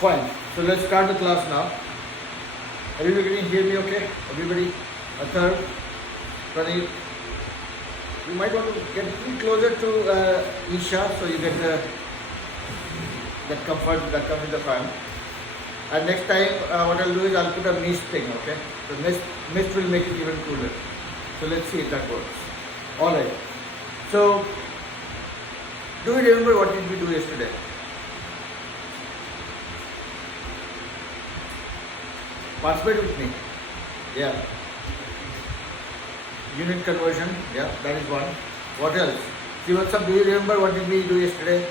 Fine. So let's start the class now. Everybody can hear me okay? Everybody? Athar, Praneet. You might want to get a little closer to Isha so you get that comfort that comes with the fan. And next time what I'll do is I'll put a mist thing, okay? So mist will make it even cooler. So let's see if that works. Alright. So do you remember what did we do yesterday? Participate with me. Yeah. Unit conversion. Yeah, that is one. What else? See what's up? Do you remember what did we do yesterday?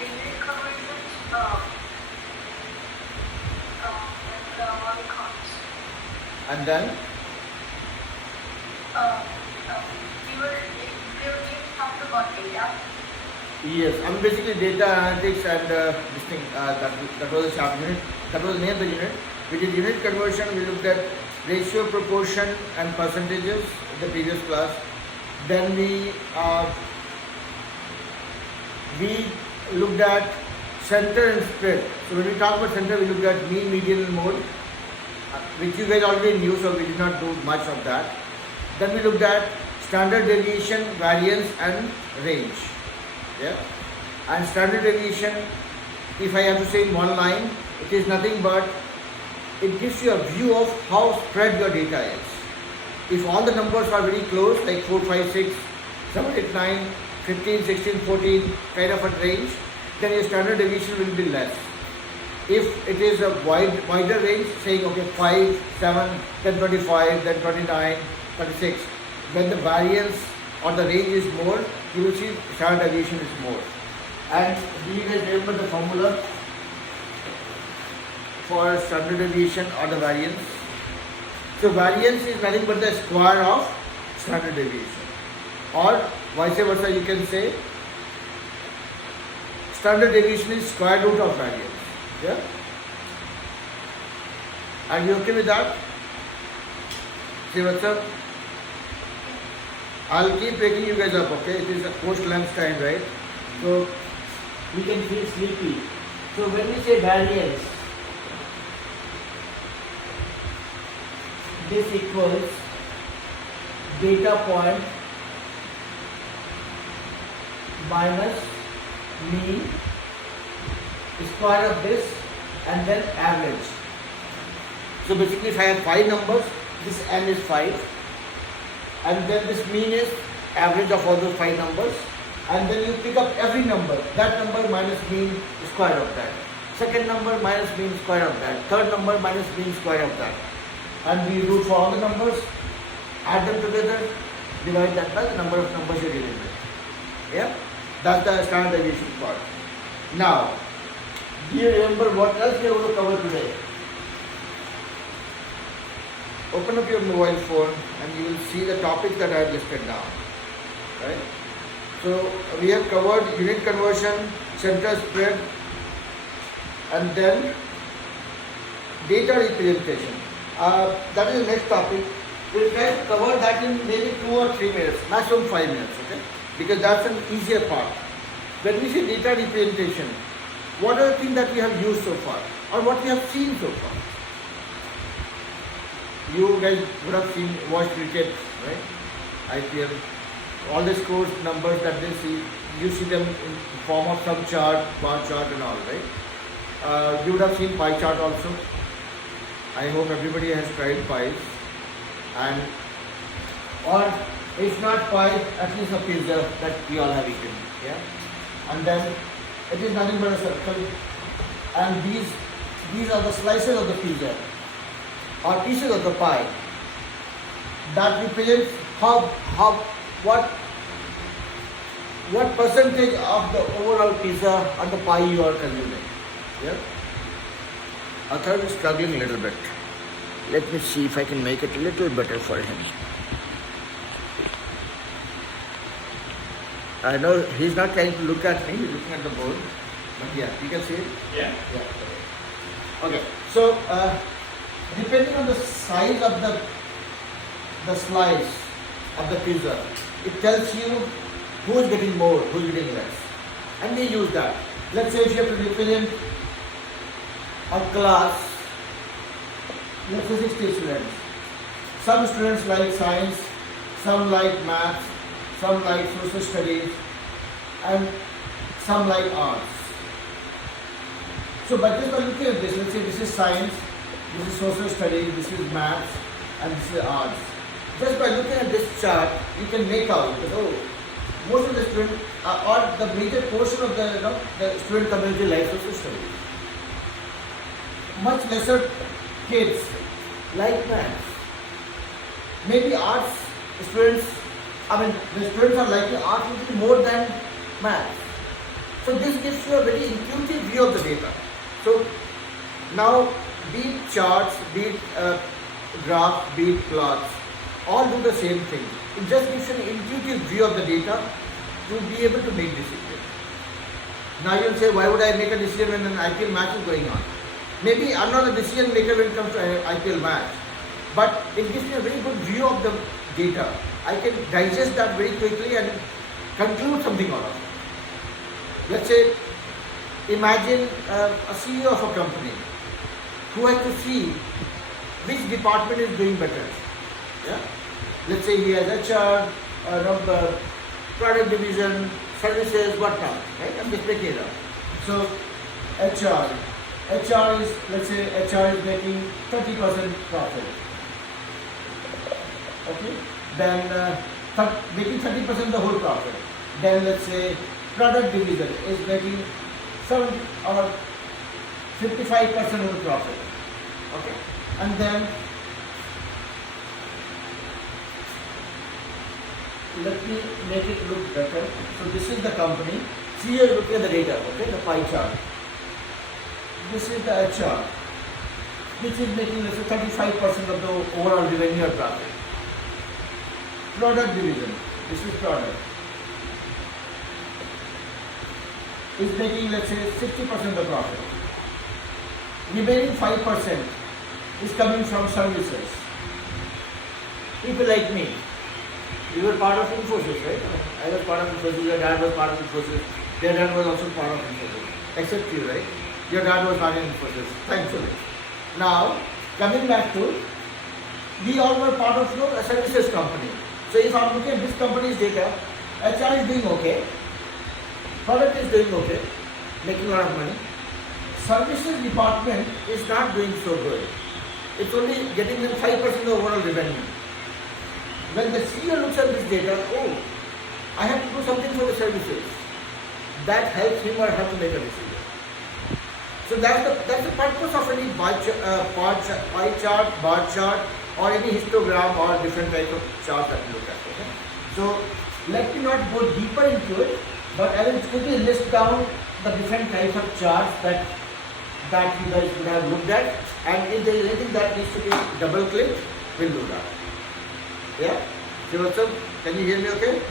Unit conversion, And then? we were talking about data. Yes, I mean basically data analytics and this thing, that was a sharp unit. That was near the unit. We did unit conversion. We looked at ratio, proportion and percentages in the previous class. Then we looked at center and spread. So when we talk about center, we looked at mean, median and mode, which you guys already knew, so we did not do much of that. Then we looked at standard deviation, variance and range. Yeah. And standard deviation, if I have to say in one line, it is nothing but it gives you a view of how spread your data is. If all the numbers are very close, like 4, 5, 6, 7, 8, 9, 15, 16, 14, kind of a range, then your standard deviation will be less. If it is a wider range, saying okay 5, 7, then 25, then 29, 36, when the variance or the range is more, you will see standard deviation is more. And do you guys remember the formula for standard deviation or the variance? So variance is nothing but the square of standard deviation, or vice versa you can say standard deviation is square root of variance. Yeah? Are you okay with that? See what's up? I'll keep waking you guys up, okay? It is a post-lunch time, right? So we can feel sleepy. So when we say variance, this equals data point minus mean square of this and then average. So basically if I have 5 numbers, this n is 5 and then this mean is average of all those 5 numbers, and then you pick up every number, that number minus mean square of that, second number minus mean square of that, third number minus mean square of that, and we root for all the numbers, add them together, divide that by the number of numbers you're dealing with. Yeah? That's the standard deviation part. Now, do you remember what else we are going to cover today? Open up your mobile phone and you will see the topics that I have listed down. Right? So we have covered unit conversion, center spread, and then data representation. That is the next topic. We'll try to cover that in maybe 2 or 3 minutes, maximum 5 minutes, okay? Because that's an easier part. When we say data representation, what are the things that we have used so far, or what we have seen so far? You guys would have watched cricket, right? IPL. All the scores, numbers that they see, you see them in form of some chart, bar chart and all, right? You would have seen pie chart also. I hope everybody has tried pies. And, or if not pie, at least a pizza that we all have eaten. Yeah? And then it is nothing but a circle. And these are the slices of the pizza, or pieces of the pie, that represents what percentage of the overall pizza or the pie you are consuming. Yeah? Athar is struggling a little bit. Let me see if I can make it a little better for him. I know he's not trying to look at me, he's looking at the board. But yeah, you can see it? Yeah. Okay. So depending on the size of the slice of the pizza, it tells you who is getting more, who is getting less. And we use that. Let's say if you have to represent a class, let's say 60 students. Some students like science, some like maths, some like social studies, and some like arts. So by just by looking at this, let's say this is science, this is social studies, this is maths, and this is arts. Just by looking at this chart, you can make out that most of the students or the major portion of the student community likes social studies. Much lesser kids like maths. Maybe arts students, the students are liking arts a little more than maths. So this gives you a very intuitive view of the data. So now, be it charts, be it graph, be it plots, all do the same thing. It just gives you an intuitive view of the data to be able to make decisions. Now you'll say, why would I make a decision when an IPL match is going on? Maybe I'm not a decision maker when it comes to an IPL match, but it gives me a very good view of the data. I can digest that very quickly and conclude something out of it. Let's say, imagine a CEO of a company who has to see which department is doing better. Yeah? Let's say he has HR, product division, services, what not, right? I'm just making it up. So HR is, let's say HR is making 30% profit. Okay? Then making 30% the whole profit. Then let's say product division is making 7 or 55% of the profit. Okay? And then let me make it look better. So this is the company. See, you're looking at the data, okay, the pie chart. This is the HR, which is making, let's say, 35% of the overall revenue or profit. Product division, this is product, is making, let's say, 60% of the profit. Remaining 5% is coming from services. People like me, you were part of Infosys, right? I was part of Infosys, your dad was part of Infosys, their dad was also part of Infosys, except you, right? Your dad was not in Infosys, thankfully. Now, coming back to, we all were part of a services company. So if I'm looking at this company's data, HR is doing okay, product is doing okay, making a lot of money. Services department is not doing so good. It's only getting them 5% of the overall revenue. When the CEO looks at this data, I have to do something for the services. That helps him or her to make a decision. So that's the purpose of any pie chart, bar chart, or any histogram or different type of chart that you look at. Okay? So let me not go deeper into it, but I will quickly list down the different types of charts that you guys would have looked at, and if there is anything that needs to be double clicked, we'll do that. Yeah? Shivatsam, can you hear me okay?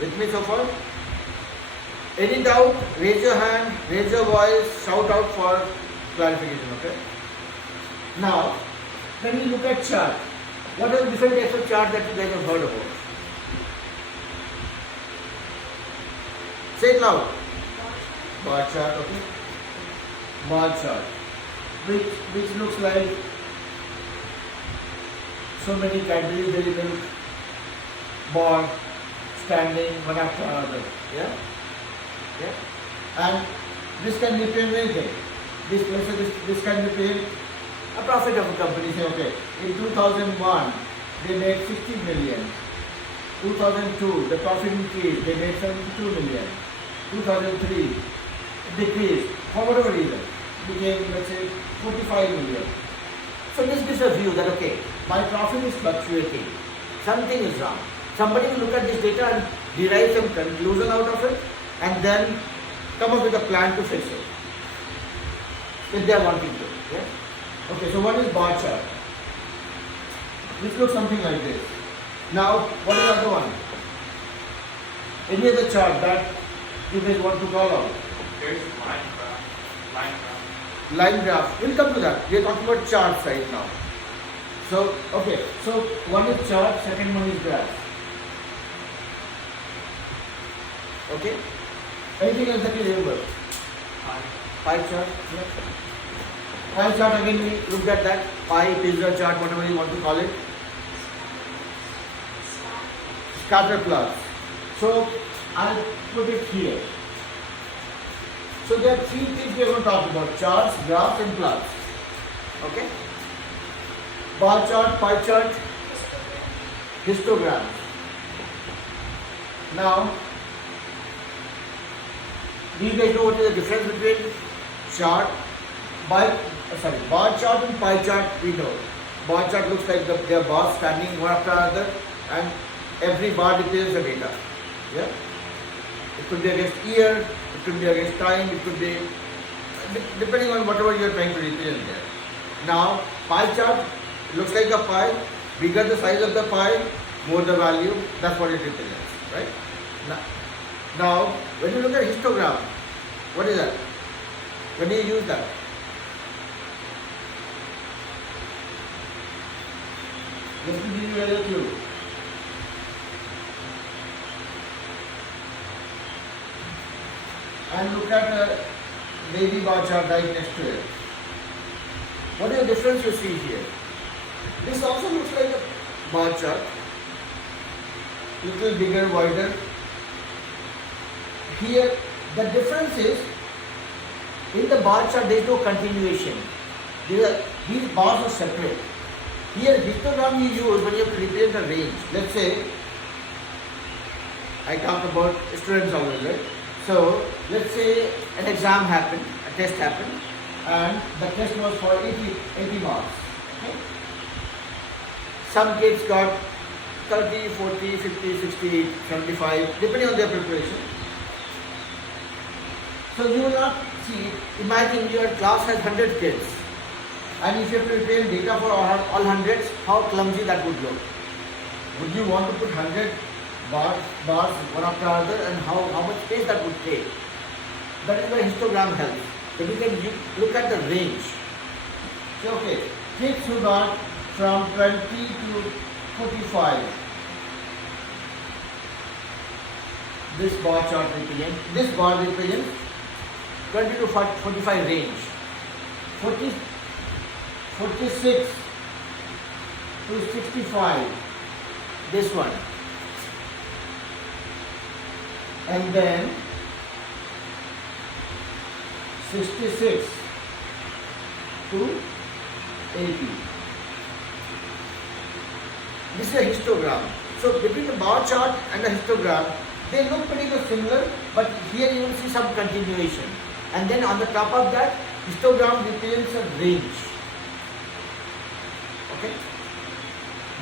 With me so far? Any doubt, raise your hand, raise your voice, shout out for clarification, okay? Now, when we look at chart, what are the different types of chart that you guys have heard about? Say it loud. Bar chart, okay? Bar chart, which looks like so many Cadbury Dairy Milk bar standing one after another. Yeah? Yeah? And this can represent anything. This can represent a profit of a company. Say, okay, in 2001 they made 60 million. 2002 the profit increased, they made 72 million. 2003 decreased for whatever reason, became, let's say, 45 million. So this gives a view that, okay, my profit is fluctuating, something is wrong. Somebody will look at this data and derive some conclusion out of it and then come up with a plan to fix it, if they are wanting to. Yeah? Okay, so what is bar chart? Which looks something like this. Now, what is the other one? Any other chart that you guys want to call out? There is line graph. Line graph. We'll come to that. We are talking about charts right now. So, okay. So, one is chart, second one is graph. Okay. Anything else that you remember? Pie. Pie chart? Yeah. Pie chart, again we looked at that. Pie, pizza chart, whatever you want to call it. Scatterplots. So I'll put it here. So there are three things we are going to talk about: charts, graphs, and plots. Okay? Bar chart, pie chart, histogram. Now, do you guys know what is the difference between bar chart and pie chart? We know. Bar chart looks like there are bars standing one after another, and every bar details the data. Yeah? It could be against year, it could be against time, it could be depending on whatever you are trying to represent there. Now, pie chart looks like a pie. Bigger the size of the pie, more the value. That's what it represents, right? Now, when you look at histogram, what is that? When do you use that? Let me give you another clue. And look at a baby bar chart right next to it. What is the difference you see here? This also looks like a bar chart. Little bigger, wider. Here, the difference is, in the bar chart there is no continuation. These bars are separate. Here, histogram you use when you have to represent a range. Let's say, I talk about students always, right? So, let's say an exam happened, a test happened, and the test was for 80 marks. Okay? Some kids got 30, 40, 50, 60, 75, depending on their preparation. So you will not see, imagine your class has 100 kids, and if you have to represent data for all hundreds, how clumsy that would look. Would you want to put 100 bars one after another, and how much space that would take? That is where histogram helps. Then you can look at the range. So, okay, kids who got from 20 to 45. This bar chart represents, this bar represents 20 to 45 range. 46 to 65. This one. And then 66 to 80. This is a histogram. So between the bar chart and the histogram, they look pretty much similar, but here you will see some continuation. And then on the top of that, histogram represents a range. Okay?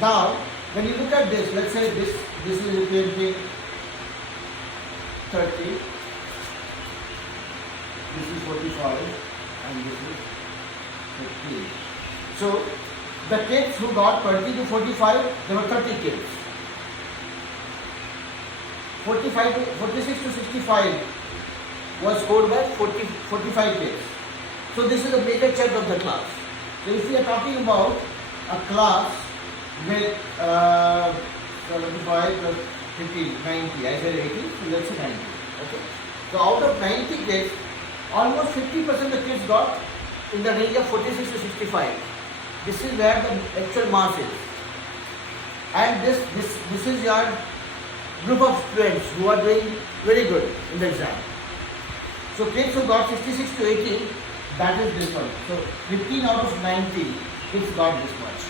Now, when you look at this, let's say this is representing 30, this is 45, and this is 50. So, the kids who got 20 to 45, there were 30 kids. 46 to 65 was scored by 45 kids. So, this is a major chunk of the class. So, if we are talking about a class with 75 plus 50, 90, I said 80, so let's say 90. Okay. So, out of 90 kids, almost 50% of the kids got in the range of 46 to 65. This is where the actual mass is. And this is your group of students who are doing very good in the exam. So kids who got 66 to 80, that is this one. So 15 out of 90 kids got this much.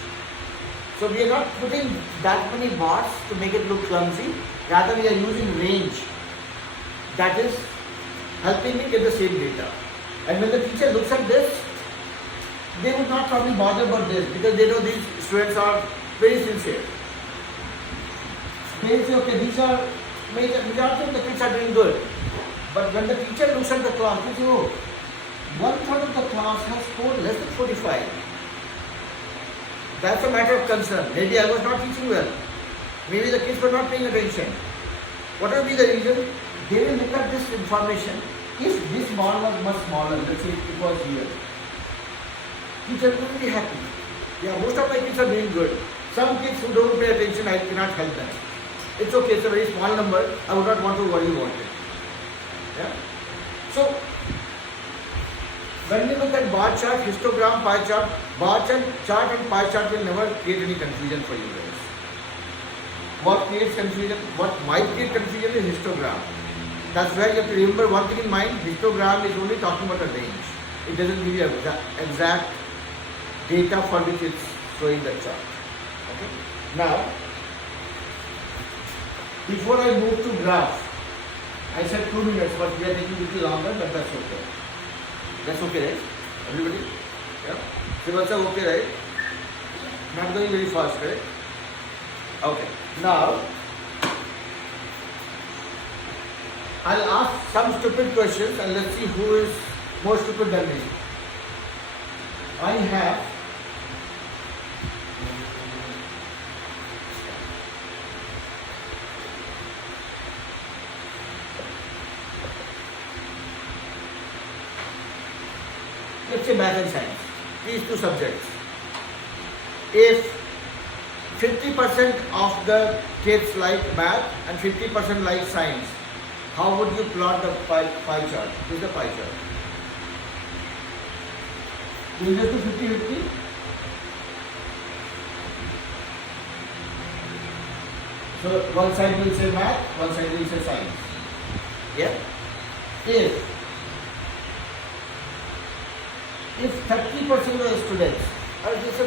So we are not putting that many bars to make it look clumsy. Rather we are using range. That is helping me get the same data. And when the teacher looks at this, they would not probably bother about this because they know these students are very sincere. They say, okay, these are majority of the kids are doing good. But when the teacher looks at the class, they say, oh, 1/3 of the class has scored less than 45. That's a matter of concern. Maybe I was not teaching well. Maybe the kids were not paying attention. Whatever be the reason, they will look at this information. If this bar was much smaller, let's say it was here, teacher will be happy. Yeah, most of my kids are doing good. Some kids who don't pay attention, I cannot help them. It's okay, it's a very small number. I would not want to worry about it. Yeah. So when you look at bar chart, histogram, pie chart, bar chart and pie chart will never create any confusion for you guys. What creates confusion? What might create confusion is histogram. That's where you have to remember one thing in mind. Histogram is only talking about a range. It doesn't give you exact data for which it's showing the chart. Okay. Now, before I move to graph, I said 2 minutes, but we are taking a little longer, but that's okay. That's okay, right? Everybody? Yeah? So what's okay, right? Not going very fast, right? Okay. Now, I'll ask some stupid questions and let's see who is more stupid than me. I have let's say math and science, these two subjects. If 50% of the kids like math and 50% like science, how would you plot the pie chart? This is the pie chart. Will you just do 50-50? So one side will say math, one side will say science. Yeah? If 30% of the students, or just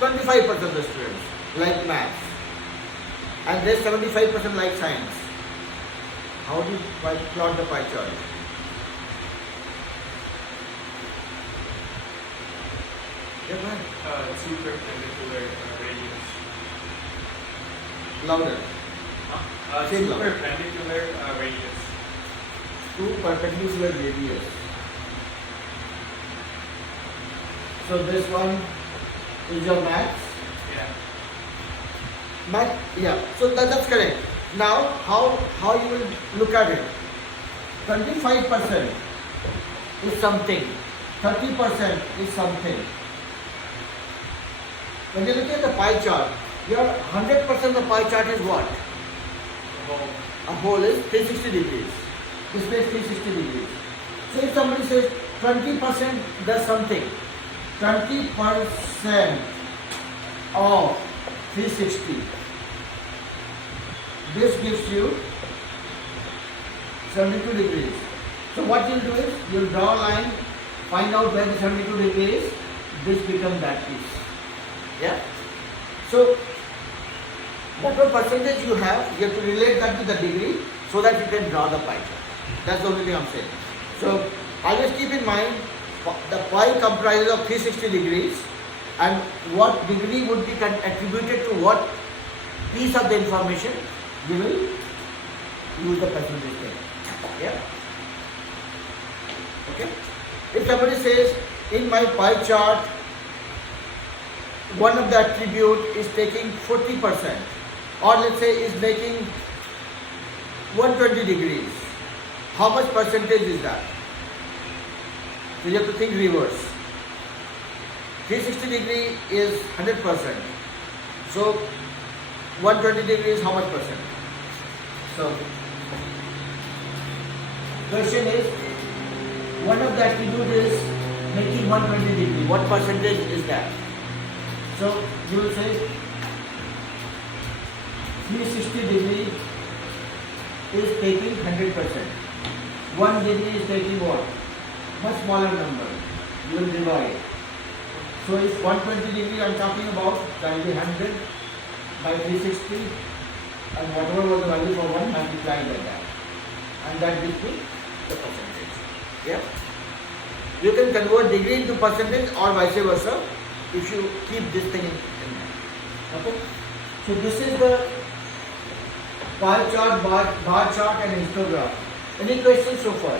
25% of the students like maths, and there's 75% like science, how do you plot the pie chart? Yeah, man. Two perpendicular radius. Louder. Two Same louder. perpendicular radius. Two perpendicular radius. So this one is your maths. Yeah. Math, yeah. So that's correct. Now, how you will look at it? 25% is something. 30% is something. When you look at the pie chart, your 100% of the pie chart is what? The whole. A whole is 360 degrees. This makes 360 degrees. So if somebody says 20% does something, 20% of 360, this gives you 72 degrees. So what you'll do is, you'll draw a line, find out where the 72 degrees is, this becomes that piece. Yeah? So, whatever percentage you have to relate that to the degree so that you can draw the pie chart. That's the only thing I'm saying. So, always keep in mind, the pie comprises of 360 degrees and what degree would be attributed to what piece of the information, you will use the percentage thing. Yeah? Okay? If somebody says, in my pie chart, one of the attribute is taking 40%, or let's say is making 120 degrees. How much percentage is that? So you have to think reverse. 360 degree is 100%. So 120 degrees, how much percent? So question is, one of the attribute is making 120 degree. What percentage is that? So you will say 360 degree is taking 100%. 1 degree is taking what? Much smaller number. You will divide. So if 120 degree I am talking about, that will be 100 by 360 and whatever was the value for 1 multiplied by that. And that gives me the percentage. Yeah? You can convert degree into percentage or vice versa if you keep this thing in mind. Okay? So this is the pie chart, bar chart and histogram. Any questions so far?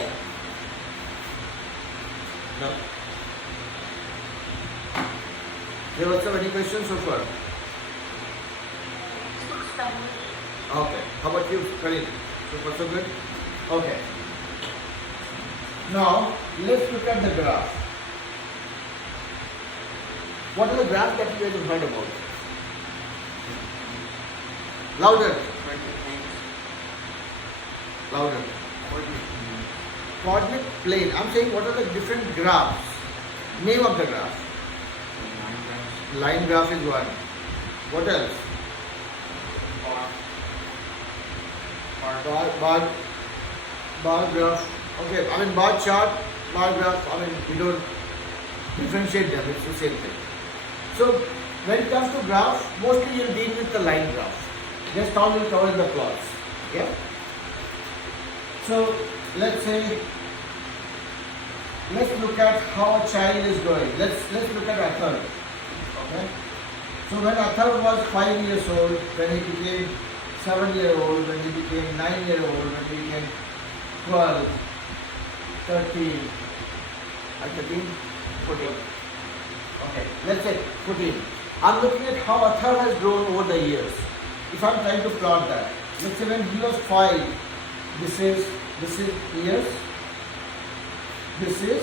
No. There also any questions so far? Okay. How about you, Karin? So far so good? Okay. Now let's look at the graph. What are the graphs that you have heard about? Louder. Louder. Coordinate plane. I'm saying what are the different graphs? Name of the graph. Line graph is one. What else? Bar graph. Okay, I mean bar chart, bar graph. I mean we don't differentiate them. It's the same thing. So when it comes to graph, mostly you'll deal with the line graph. Just all will cover in the plots. Yeah. So let's say, let's look at how a child is growing. Let's look at Athar. Okay. So when Athar was 5 years old, when he became 7-year-old, when he became 9-year-old, when he became 12, 13, 13, 14. Okay, let's say 14. I'm looking at how Athar has grown over the years. If I'm trying to plot that, let's say when he was 5, this is years, this is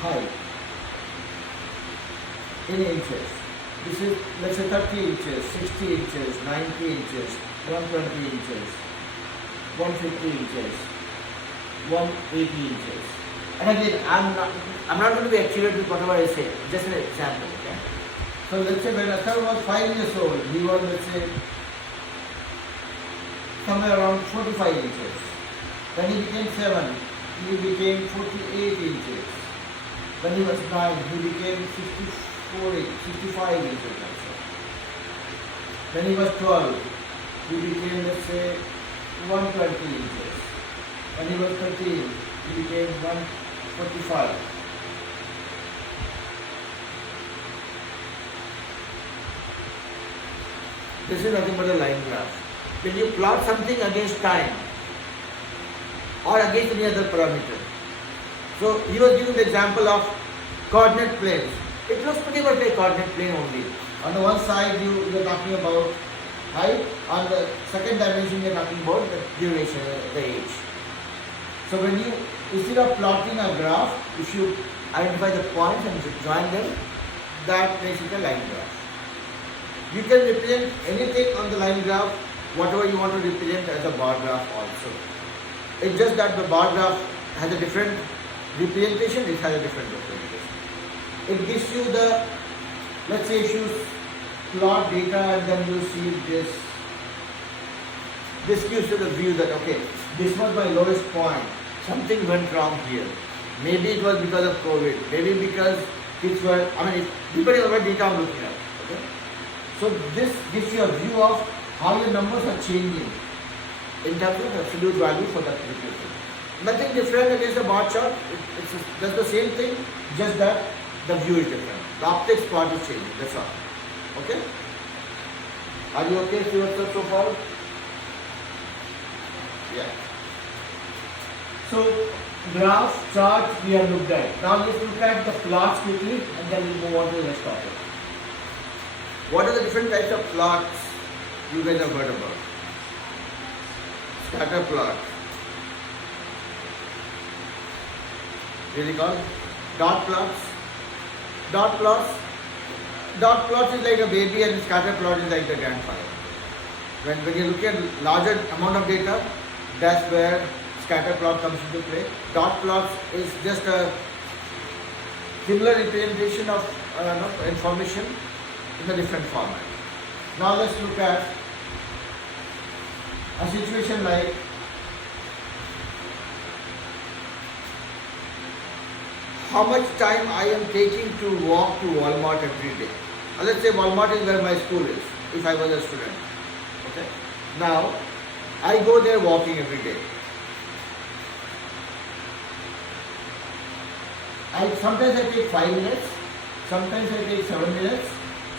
height in inches. This is, let's say 30 inches, 60 inches, 90 inches, 120 inches, 150 inches, 180 inches. And again, I'm not going to be accurate with whatever I say, just an example. Okay? So let's say when Athar was 5 years old, he was, let's say, somewhere around 45 inches. When he became 7, he became 48 inches. When he was 9, he became 65 inches also. When he was 12, he became, let's say, 120 inches. When he was 13, he became 145. This is nothing but a line graph. When you plot something against time or against any other parameter. So he was giving the example of coordinate planes. It looks pretty much like coordinate plane only. On the one side you are talking about height, on the second dimension you are talking about the duration, the age. So when you, instead of plotting a graph, if you identify the points and join them, that makes it a line graph. You can represent anything on the line graph, whatever you want to represent as a bar graph also. It's just that the bar graph has a different representation, it has a different representation. It gives you the, let's say if you plot data and then you see this gives you the view that okay, this was my lowest point, something went wrong here. Maybe it was because of COVID, maybe because kids were, depending on what data I'm looking at. Okay? So this gives you a view of how your numbers are changing in terms of absolute value for that particular thing. Nothing different against the bar chart. That's the same thing, just that the view is different. The optics part is changing. That's all. Okay? Are you okay with yourself so far? Yeah. So graph, chart we have looked at. Now let's look at the plots quickly and then we'll move on to the next topic. What are the different types of plots you guys have heard about? Scatter plot. Really called? Dot plots. Dot plots. Dot plots is like a baby and scatter plot is like the grandfather. When you look at larger amount of data, that's where scatter plot comes into play. Dot plots is just a similar representation of information in a different format. Now let's look at a situation like how much time I am taking to walk to Walmart every day. Let's say Walmart is where my school is, if I was a student. Okay. Now, I go there walking every day. Sometimes I take 5 minutes, sometimes I take 7 minutes,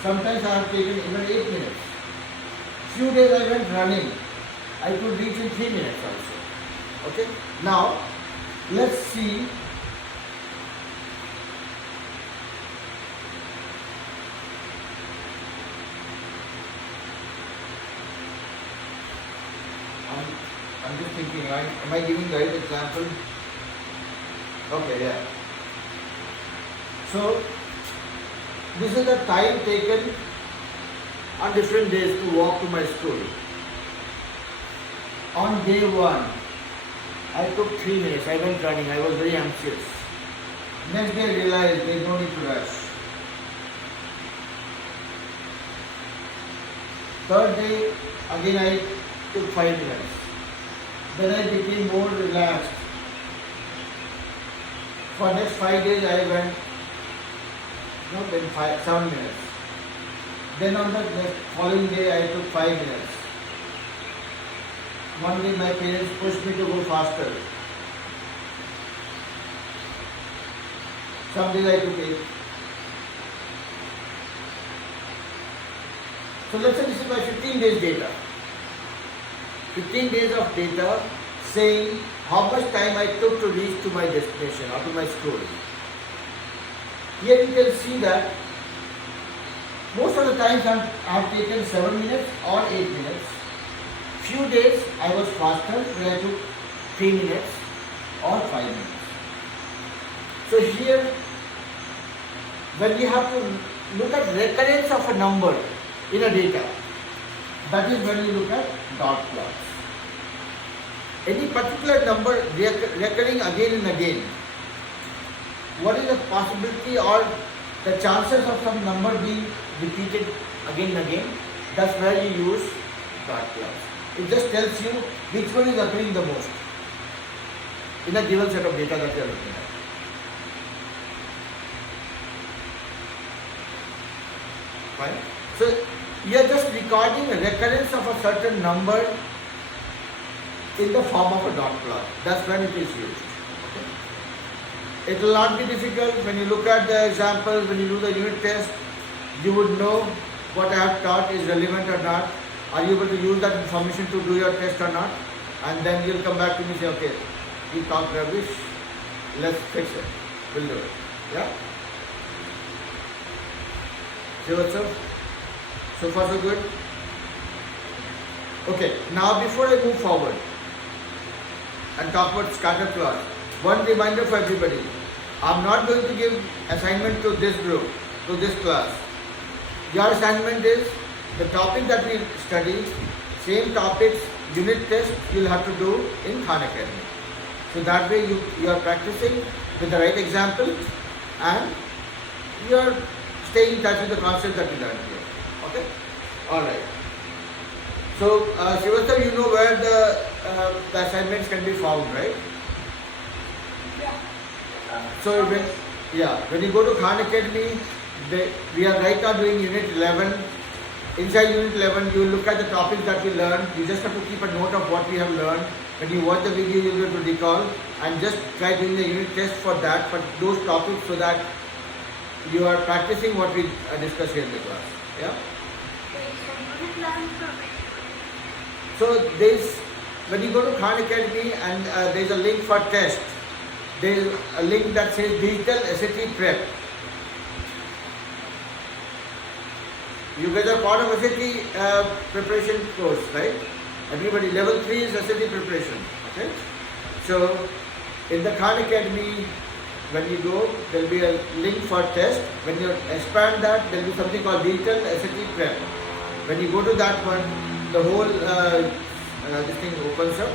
sometimes I have taken even 8 minutes. Few days I went running. I could reach in 3 minutes also. Okay. Now, let's see I'm just thinking, am I giving the right example? Okay, yeah. So, this is the time taken on different days to walk to my school. On day one, I took 3 minutes. I went running. I was very anxious. Next day, I realized there is no need to rush. Third day, again I took 5 minutes. Then I became more relaxed. For next 5 days, I went, then 7 minutes. Then on the next following day, I took 5 minutes. One day, my parents pushed me to go faster. Some days I took 8. So let's say this is my 15 days data. 15 days of data saying how much time I took to reach to my destination or to my school. Here you can see that most of the times I have taken 7 minutes or 8 minutes. Few days I was faster where I took 3 minutes or 5 minutes. So here when we have to look at recurrence of a number in a data, that is when you look at dot plots. Any particular number recurring again and again, what is the possibility or the chances of some number being repeated again and again? That's where you use dot plots. It just tells you which one is occurring the most in a given set of data that you are looking at. Fine. So you are just recording a recurrence of a certain number in the form of a dot plot. That's when it is used. Okay. It will not be difficult. When you look at the examples, when you do the unit test, you would know what I have taught is relevant or not. Are you able to use that information to do your test or not? And then you'll come back to me and say, okay, you talked rubbish, let's fix it. We'll do it. Yeah? See what's up? So far so good? Okay, now before I move forward and talk about Scatterplots, one reminder for everybody. I'm not going to give assignment to this group, to this class. Your assignment is the topic that we study, same topics, unit test you'll have to do in Khan Academy. So that way you are practicing with the right example and you are staying in touch with the concepts that we learned here. Okay? Alright. So, Shivastav, you know where the assignments can be found, right? So, when you go to Khan Academy, we are right now doing Unit 11. Inside Unit 11, you look at the topics that we learned. You just have to keep a note of what we have learned. When you watch the video, you will be able to recall and just try doing the unit test for that, for those topics, so that you are practicing what we discussed here in the class. Yeah? So when you go to Khan Academy and there is a link for test, there is a link that says Digital SAT Prep. You guys are part of SAT preparation course, right? Everybody, level 3 is SAT preparation. Okay? So in the Khan Academy, when you go, there will be a link for test. When you expand that, there will be something called Digital SAT Prep. When you go to that one, the whole this thing opens up.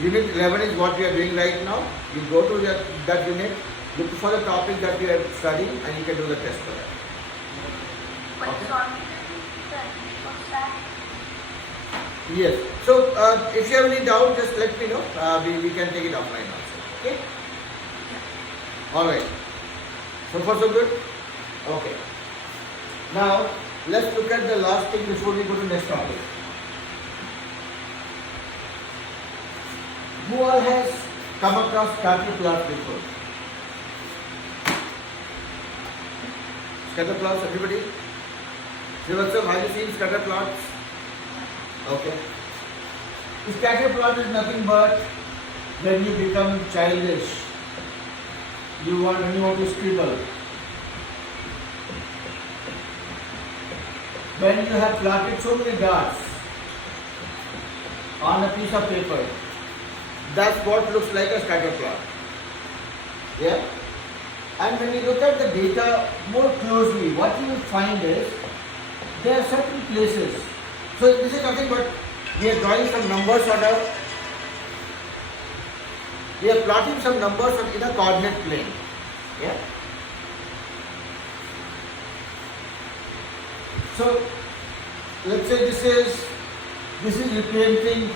Unit 11 is what we are doing right now. You go to that unit, look for the topic that you are studying, and you can do the test for that. Okay. Yes. So if you have any doubt, just let me know. We can take it offline also. Okay. All right. So far so good. Okay. Now let's look at the last thing before we go to next topic. Who all has come across Scatterplots before? Scatterplots, everybody? Srivatsam, have you seen Scatterplots? Okay. Scatterplot is nothing but when you become childish. When you want to scribble. When you have plotted so many dots on a piece of paper, that's what looks like a scatterplot. Yeah? And when you look at the data more closely, what you will find is there are certain places. So this is nothing but we are drawing some numbers on a, we are plotting some numbers in a coordinate plane. Yeah. So let's say this is representing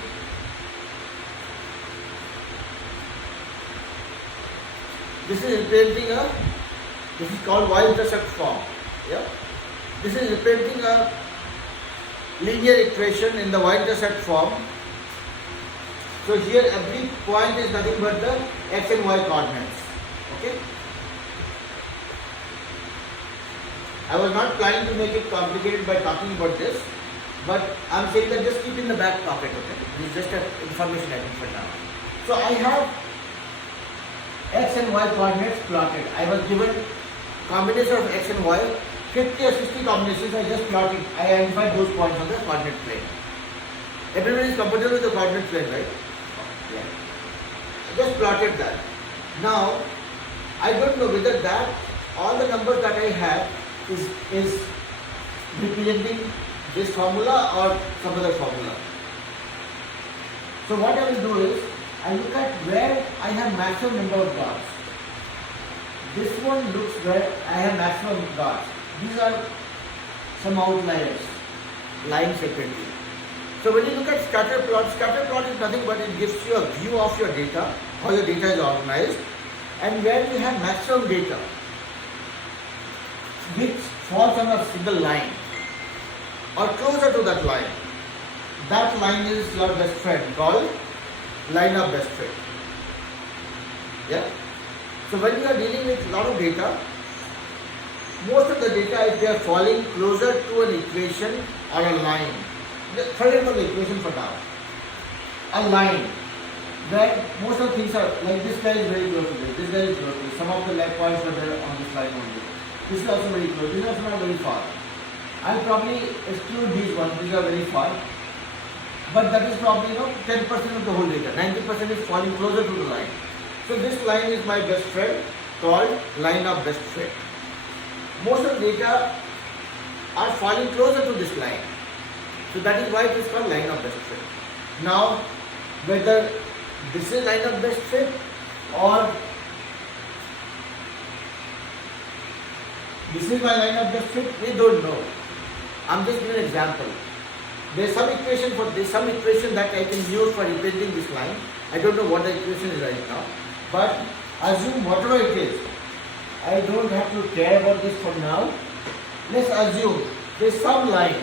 this is called y-intercept form. Yeah. This is representing a linear equation in the y-intercept form. So here every point is nothing but the x and y coordinates. Okay. I was not planning to make it complicated by talking about this, but I'm saying that just keep in the back pocket. Okay. This is just an information I think for now. So I have x and y coordinates plotted. I was given combination of x and y, 50 or 60 combinations. I just plotted. I identified those points on the coordinate plane. Everybody is comfortable with the coordinate plane, right? Yeah. I just plotted that. Now, I don't know whether that all the numbers that I have is representing this formula or some other formula. So what I will do is, I look at where I have maximum number of dots. This one looks where I have maximum dots. These are some outliers, lying separately. So when you look at scatterplot is nothing but it gives you a view of your data, how your data is organized, and where you have maximum data, which falls on a single line or closer to that line. That line is your best friend, called line of best fit. Yeah. So when you are dealing with a lot of data, most of the data, if they are falling closer to an equation or a line, forget about the equation for now. A line where most of the things are like this guy is very close to this guy is close to this. Some of the leg points are there on this line only. This is also very close. This is also not very far. I'll probably exclude these ones. These are very far. But that is probably 10% of the whole data. 90% is falling closer to the line. So this line is my best friend, called line of best fit. Most of the data are falling closer to this line. So that is why it is called line of best fit. Now, whether this is line of best fit or this is my line of best fit, we don't know. I'm just giving an example. There's some equation that I can use for representing this line. I don't know what the equation is right now, but assume whatever it is. I don't have to care about this for now. Let's assume there's some line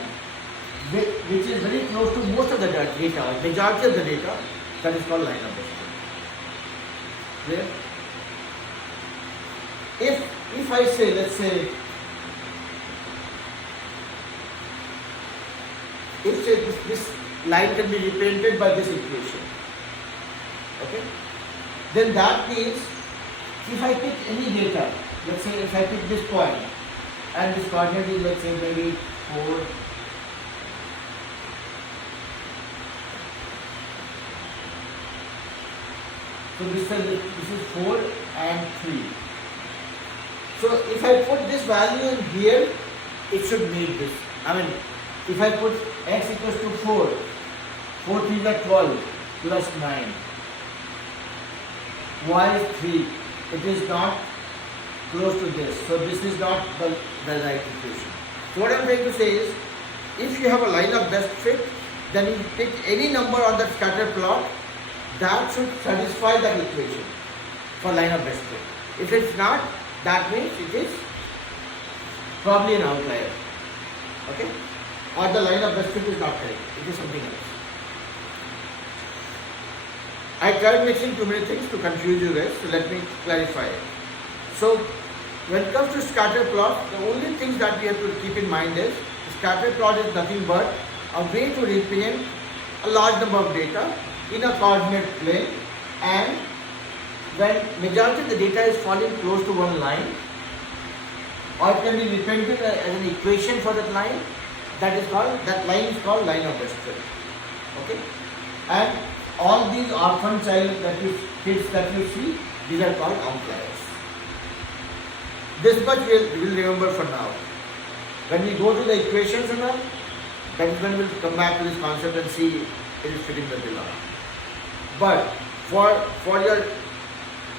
which is very close to most of the data, majority of the data, that is called line of best fit. Clear? If I say, let's say, if say this line can be represented by this equation, okay, then that means if I pick any data, let's say if I pick this point and this coordinate is, let's say, maybe 4, so this is 4 and 3. So if I put this value in here, it should meet this. I mean, if I put x equals to 4, 4 3 are 12 plus 9, y is 3, it is not close to this. So this is not the right equation. So what I am trying to say is, if you have a line of best fit, then you pick any number on that scatter plot, that should satisfy that equation for line of best fit. If it's not, that means it is probably an outlier. Okay? Or the line of best fit is not correct. It is something else. I tried mixing too many things to confuse you guys, so let me clarify it. So, when it comes to scatter plot, the only things that we have to keep in mind is scatter plot is nothing but a way to represent a large number of data in a coordinate plane, and when majority of the data is falling close to one line, or it can be represented as an equation for that line, that line is called line of best fit. Okay? And all these orphan child kids that you see, these are called outliers. This much we will remember for now. When we go to the equations and all, that is when we will come back to this concept and see it is fitting the bill or not. But for your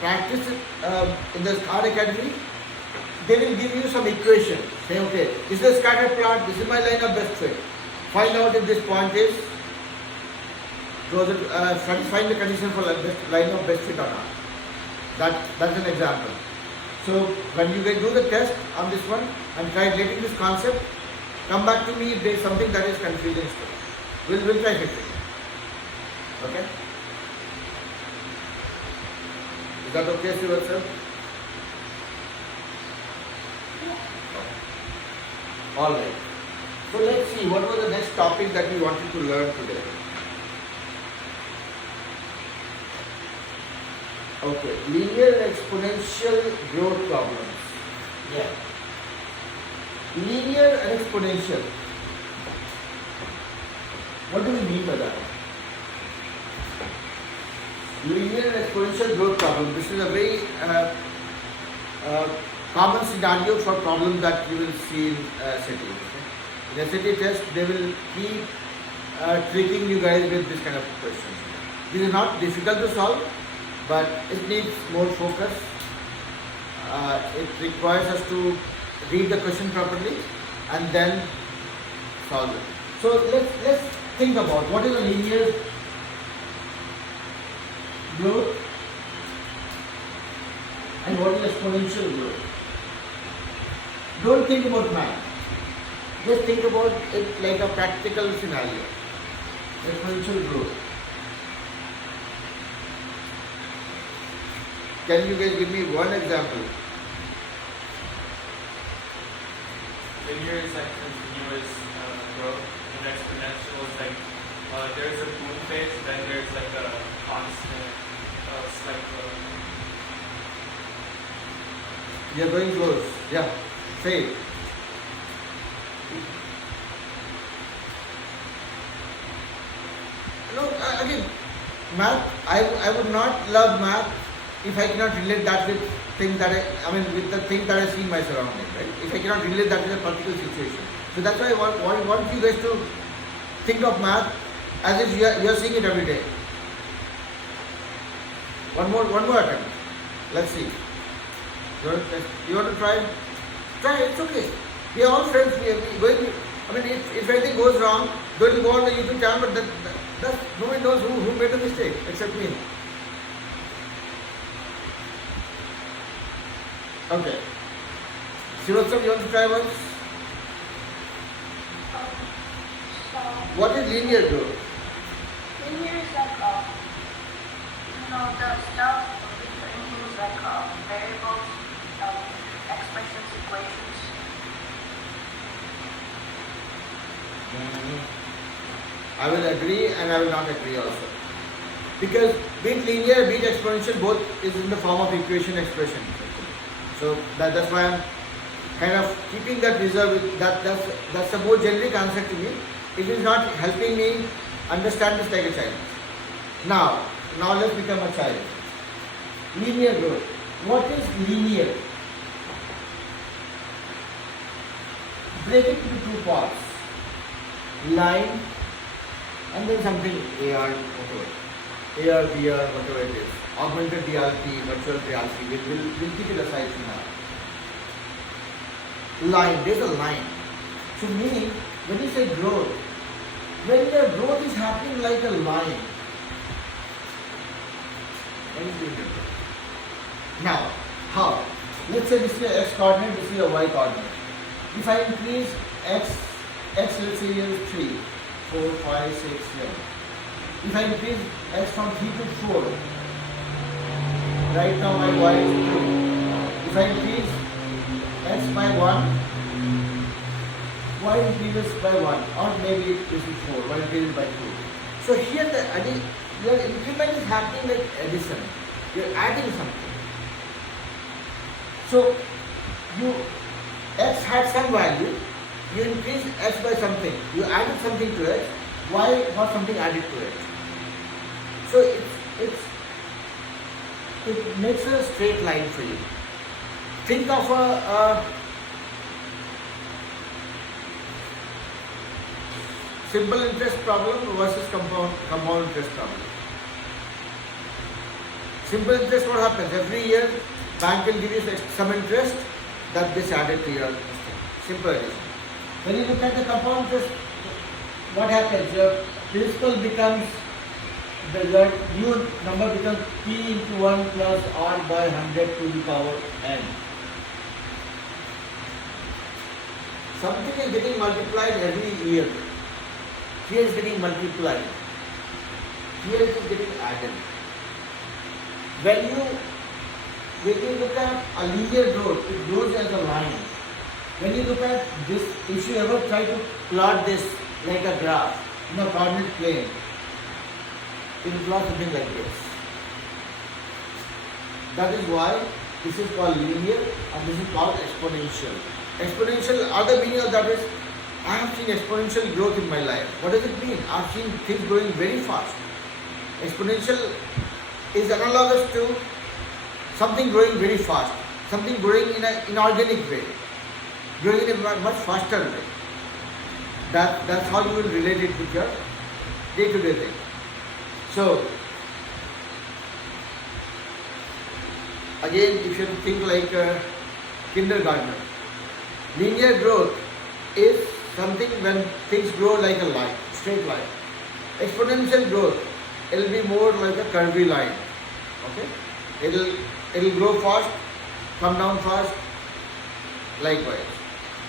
practice in the Art Academy, they will give you some equation. Say, okay, this is a scatter plot, this is my line of best fit. Find out if this point is closer, satisfying the condition for line of best fit or not. That's an example. So when you do the test on this one and try relating this concept, come back to me if there is something that is confusing still. We'll try fixing it. Okay? Is that okay, Sivat sir? Alright. So let's see what was the next topic that we wanted to learn today. Okay, linear and exponential growth problems. Yeah. Linear and exponential. What do we mean by that? Linear and exponential growth problem. This is a very common scenario for problems that you will see in SAT. In SAT test, they will keep tricking you guys with this kind of questions. This is not difficult to solve, but it needs more focus. It requires us to read the question properly and then solve it. So let's think about what is a linear growth and what is exponential growth. Don't think about math. Just think about it like a practical scenario. Exponential growth. Can you guys give me one example? Linear is like continuous growth, and exponential is like there's a boom phase, then there's like a constant cycle. You're going close. Yeah. Say it. No, again, math, I would not love math if I cannot relate that with things that with the things that I see in my surroundings, right? If I cannot relate that with a particular situation. So that's why I want you guys to think of math as if you are seeing it every day. One more attempt. Let's see. You want to try? Try, it's okay. We are all friends. We going. If anything goes wrong, going to go on the YouTube channel, but that nobody knows who made the mistake except me. Okay. Shirotsam, you want to try once? So, What is linear growth? linear is like, the stuff includes like variables, expressions, equations. I will agree and I will not agree also. Because be it linear, be it exponential, both is in the form of equation expression. So that's why I'm kind of keeping that reserve. That's a more generic answer to me. It is not helping me understand this like a child. Now let's become a child. Linear growth. What is linear? Break it into two parts. Line and then something AR, whatever. AR, VR, whatever it is. Augmented reality, virtual reality. We'll keep it aside for now. Line. There's a line. So meaning, when you say growth, when the growth is happening like a line, what is linear growth? Now, how? Let's say this is a x coordinate, this is a y coordinate. If I increase x let's say is 3, 4, 5, 6, 7. If I increase x from 3 to 4, right now my y is 2. If I increase x by 1, y increases by 1, or maybe this is 4, y increases by 2. So here your increment is happening like addition. You're adding something. So x had some value, you increase x by something, you added something to it, y was something added to it. So it makes a straight line for you. Think of a simple interest problem versus compound interest problem. Simple interest, what happens? Every year, bank will give you some interest that gets added to your system. Simple addition. When you look at the compound interest, what happens? Your principal becomes, your new number becomes p into 1 plus r by 100 to the power n. Something is getting multiplied every year. Here is getting multiplied. Here it is getting added. When you look at a linear growth, it grows as a line. When you look at this, if you ever try to plot this like a graph in a coordinate plane, it will plot something like this. That is why this is called linear and this is called exponential. Exponential, other meaning of that is, I have seen exponential growth in my life. What does it mean? I have seen things growing very fast. Exponential is analogous to something growing very fast, something growing in an inorganic way, growing in a much faster way. That's how you will relate it with your day-to-day thing. So, again, if you think like a kindergartner, linear growth is something when things grow like a line, straight line. Exponential growth, it will be more like a curvy line. Okay? It'll grow fast, come down fast, likewise.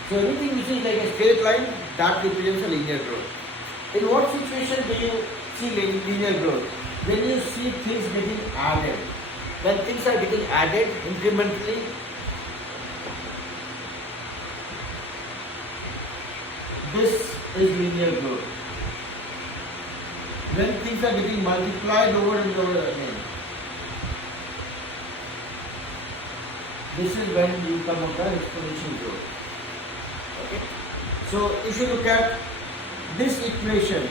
So anything which is like a straight line, that represents a linear growth. In what situation do you see linear growth? When you see things getting added. When things are getting added incrementally, this is linear growth. When things are getting multiplied over and over again, this is when you come up with exponential growth. Okay? So if you look at this equation,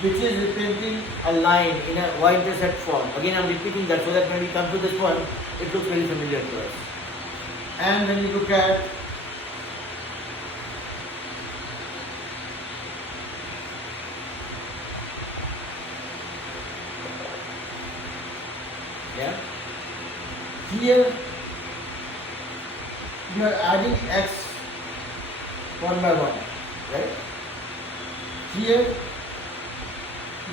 which is representing a line in a y-intercept form. Again, I am repeating that so that when we come to this one, it looks very familiar to us. And when you look at here, you are adding x one by one, right? Here,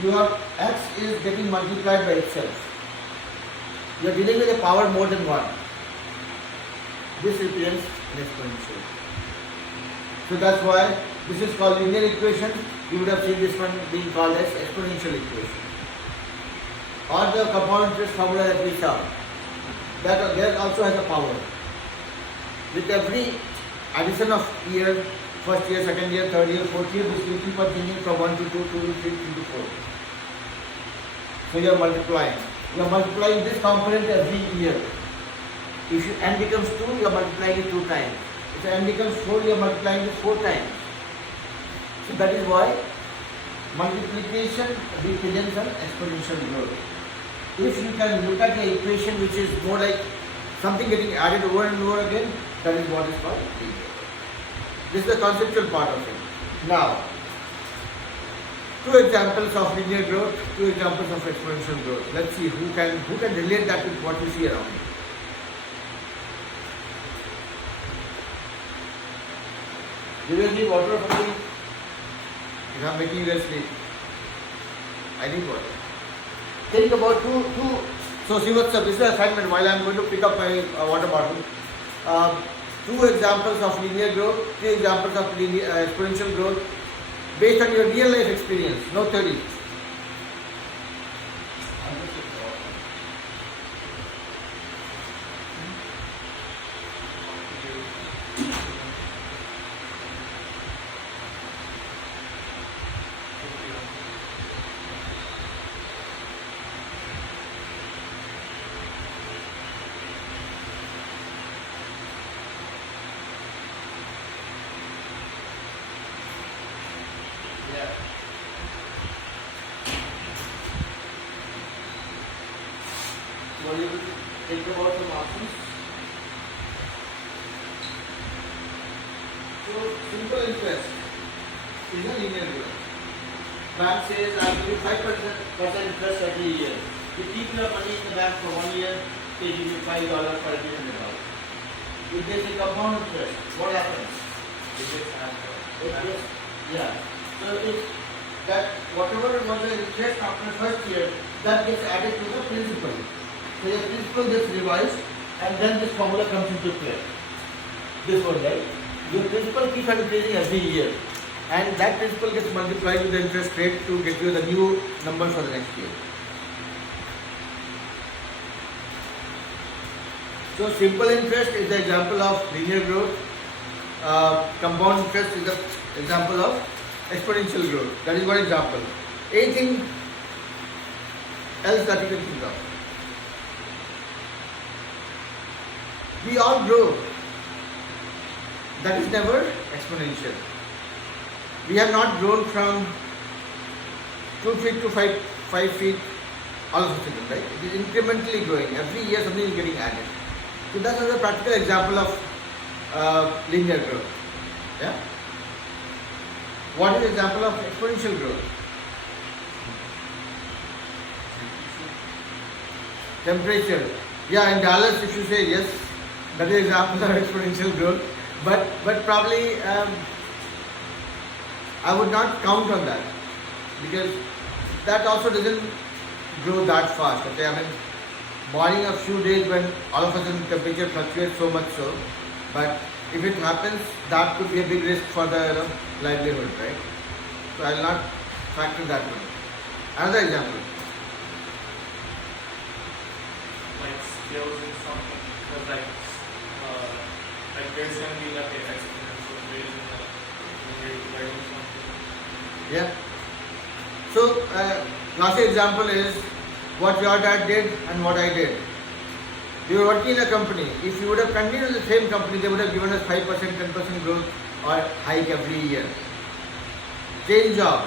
your x is getting multiplied by itself. You are dealing with a power more than 1. This represents an exponential. So that's why this is called linear equation. You would have seen this one being called as exponential equation. Or the compound interest formula that we saw. That also has a power. With every addition of year, first year, second year, third year, fourth year, this will keep on changing from 1 to 2, 2 to 3, 3 to 4. So you are multiplying. You are multiplying this component every year. If n becomes 2, you are multiplying it 2 times. If n becomes 4, you are multiplying it 4 times. So that is why multiplication represents an exponential growth. If you can look at the equation which is more like something getting added over and over again, that is what is called linear. This is the conceptual part of it. Now, 2 examples of linear growth, 2 examples of exponential growth. Let's see who can relate that with what you see around you. You will need water for me. If I am making you guys sleep, I need water. Think about two. So see what's up. This is the assignment while I am going to pick up my water bottle. 2 examples of linear growth, 3 examples of exponential growth based on your real life experience, no theory. What do you think about some options? So, simple interest. is a linear growth. Bank says I will give you 5% interest every year. You keep your money in the bank for 1 year, they give you $5 for every $100. If there is a compound interest, what happens? Yeah. So if that whatever was the interest after first year, that gets added to the principal. So your principal gets revised and then this formula comes into play. This one, right? Your principal keeps on increasing every year. And that principal gets multiplied with the interest rate to get you the new number for the next year. So simple interest is the example of linear growth. Compound interest is the example of exponential growth. That is one example. Anything else that you can think of? We all grow. That is never exponential. We have not grown from 2 feet to 5 feet all of a sudden, right? It is incrementally growing. Every year something is getting added. So that is a practical example of linear growth. Yeah. What is the example of exponential growth? Temperature. Yeah, in Dallas, if you say yes, that is example of exponential growth. But probably I would not count on that because that also doesn't grow that fast. Okay, I mean, barring a few days when all of a sudden temperature fluctuates so much so, but if it happens, that could be a big risk for the livelihood, right? So I will not factor that one. Another example. Like skills in something, because like there's gonna be like an exponential rate when you're learning something. Yeah. So classic example is what your dad did and what I did. We were working in a company. If you would have continued in the same company, they would have given us 5%, 10% growth or hike every year. Change job.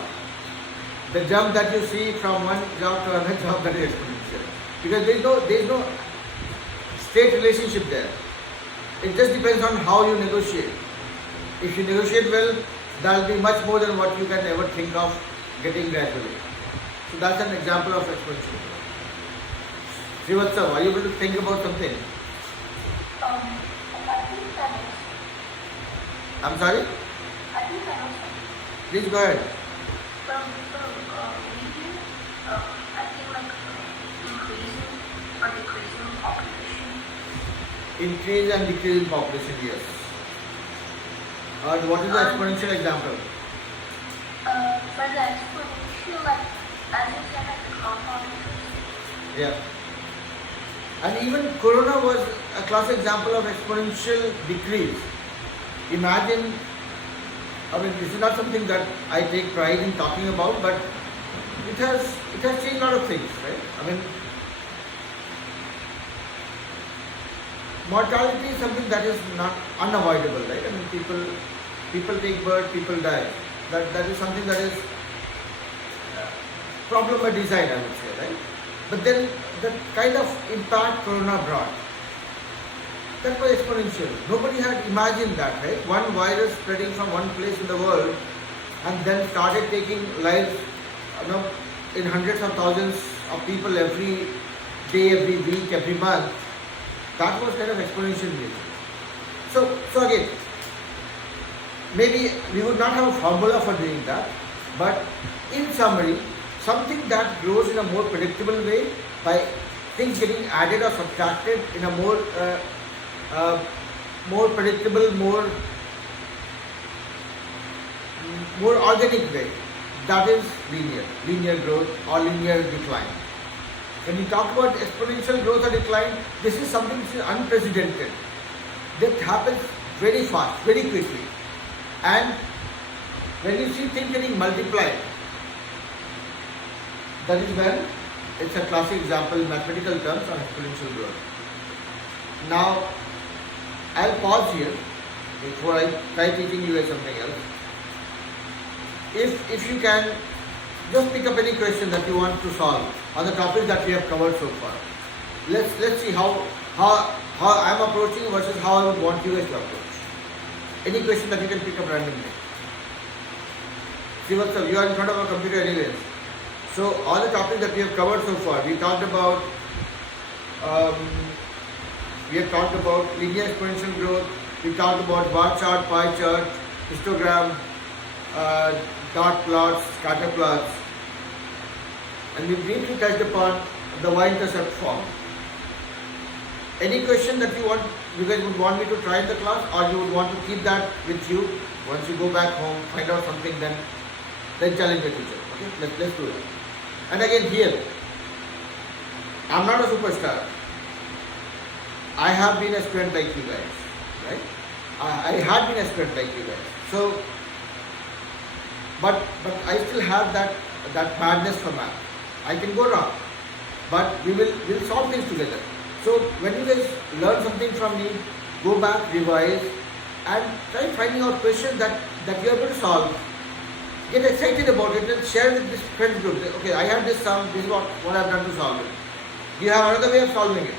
The jump that you see from one job to another job, that is exponential. Because there is no straight relationship there. It just depends on how you negotiate. If you negotiate well, that will be much more than what you can ever think of getting gradually. So that's an example of exponential. Srivatsa, are you able to think about something? I think that is. I'm sorry? I think I know something. Please go ahead. From reading, I think like increasing or decreasing population. Increase and decrease in population, yes. And what is the exponential example? For the exponential, like as you said, like the compound interest. Yeah. And even Corona was a classic example of exponential decrease. Imagine, I mean, this is not something that I take pride in talking about, but it has changed a lot of things, right? I mean, mortality is something that is not unavoidable, right? I mean, people take birth, people die. That is something that is problem by design, I would say, right? But then the kind of impact Corona brought, that was exponential. Nobody had imagined that, right? One virus spreading from one place in the world and then started taking lives, in hundreds of thousands of people every day, every week, every month. That was kind of exponential nature. So again, maybe we would not have a formula for doing that, but in summary, something that grows in a more predictable way by things getting added or subtracted in a more predictable, more organic way. That is linear growth or linear decline. When we talk about exponential growth or decline, this is something which is unprecedented. That happens very fast, very quickly. And when you see things getting multiplied, that is when it's a classic example in mathematical terms of exponential growth. Now, I'll pause here before I try teaching you something else. If you can just pick up any question that you want to solve on the topics that we have covered so far. Let's see how I'm approaching versus how I would want you guys to approach. Any question that you can pick up randomly. See what's up, you are in front of a computer anyways. So all the topics that we have covered so far, we talked about linear exponential growth, we talked about bar chart, pie chart, histogram, dot plots, scatter plots, and we briefly touched upon the y-intercept form. Any question that you guys would want me to try in the class, or you would want to keep that with you once you go back home, find out something, then challenge the teacher. Okay, let's do it. And again here, I'm not a superstar. I have been a student like you guys, right? I had been a student like you guys. So, but I still have that madness for math. I can go wrong, but we'll solve things together. So when you guys learn something from me, go back, revise, and try finding out questions that you are able to solve. Get excited about it and share with this friend group. Okay, I have this sum, this is what I've done to solve it. You have another way of solving it.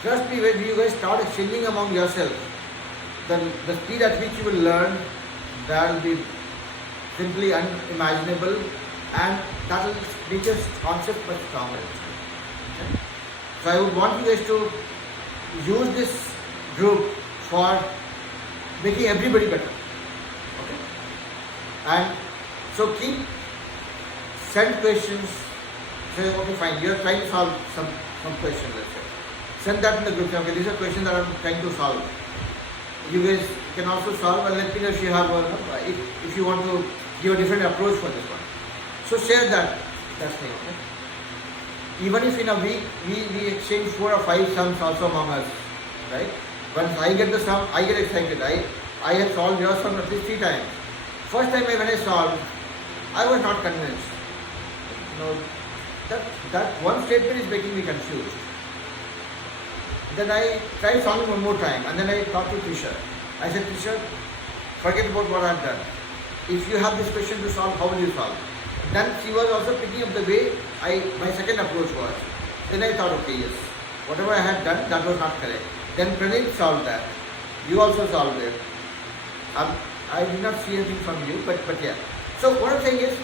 Trust me, when you guys start exchanging among yourselves, then the speed at which you will learn, that will be simply unimaginable, and that will make your concept much stronger. Okay? So I would want you guys to use this group for making everybody better. Okay? And so send questions. Say, okay, fine, you are trying to solve some question, let's say. Send that in the group. Okay, these are questions that I'm trying to solve. You guys can also solve, and let me know if you have if you want to give a different approach for this one. So share that thing. Okay? Even if in a week we exchange 4 or 5 sums also among us, right? Once I get the sum, I get excited. I have solved your sum at least 3 times. First time when I solved, I was not convinced. That one statement is making me confused. Then I tried solving one more time, and then I talked to Tisha. I said, Tisha, forget about what I've done. If you have this question to solve, how will you solve? Then she was also picking up the way my second approach was. Then I thought, okay, yes, whatever I had done, that was not correct. Then Pranay solved that. You also solved it. I did not see anything from you, but yeah. So what I'm saying is,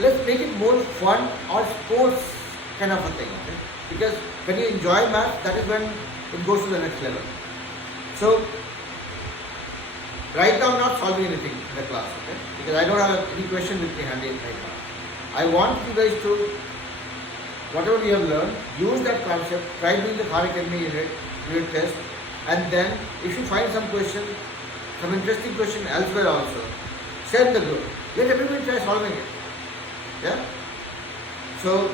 let's make it more fun or sports kind of a thing. Okay? Because when you enjoy math, that is when it goes to the next level. So right now I'm not solving anything in the class, okay? Because I don't have any question with me handy right now. I want you guys to, whatever we have learned, use that concept, try doing the Khan Academy unit test, and then if you find some interesting question elsewhere also, share in the group. Let everybody try solving it. Yeah? So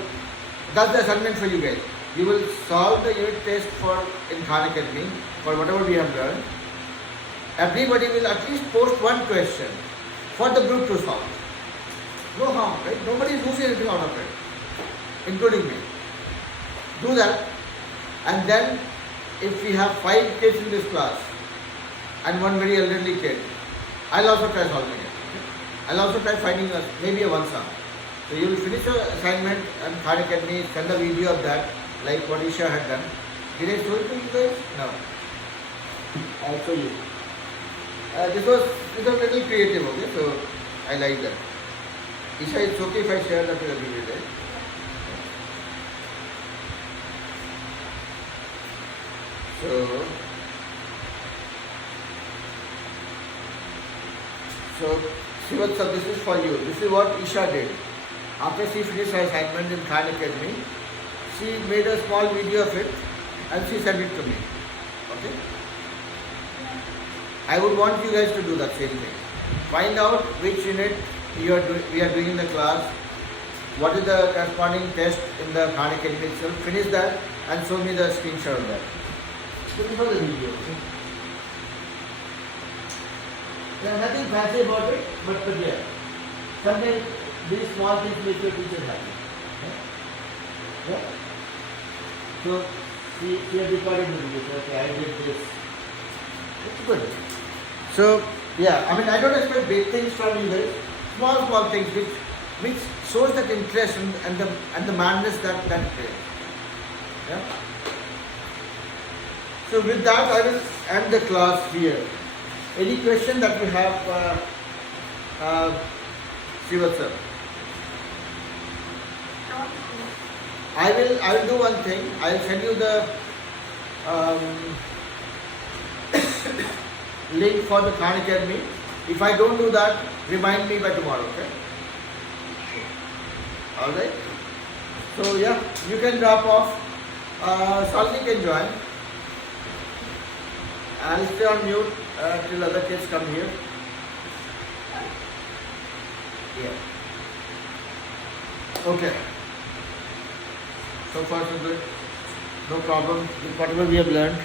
that's the assignment for you guys. You will solve the unit test in Khan Academy for whatever we have learned. Everybody will at least post one question for the group to solve. No harm, right? Nobody is losing anything out of it, including me. Do that, and then if we have 5 kids in this class and one very elderly kid, I'll also try solving it. Okay? I'll also try finding maybe a one sum. So you will finish your assignment and Khan Academy, send a video of that, like what Isha had done. Did I show it to you guys? No. I'll show you. This was a little creative, okay? So I like that. Isha, it's okay if I share that with everybody, right? So see what's up, this is for you. This is what Isha did. After she finished her assignment in Khan Academy, she made a small video of it and she sent it to me. Okay? I would want you guys to do that same thing. Find out which unit we are doing in the class, what is the corresponding test in the Khan Academy itself, finish that and show me the screenshot of that. So this was the video. Okay? There's nothing fancy about it, but yeah. Sometimes these small things make your teacher happy. Yeah? So she had recorded the video. Okay, I did this. It's good. So yeah, I mean I don't expect big things from you guys. Small things which shows that interest and the madness that creates. Yeah. So with that I will end the class here. Any question that you have, See what's up. Don't I will do one thing. I'll send you the link for the Khan Academy. If I don't do that, remind me by tomorrow, okay? Alright? So yeah, you can drop off. Salvi can join. I'll stay on mute till other kids come here. Yeah. Okay. So far so good. No problem with whatever we have learned.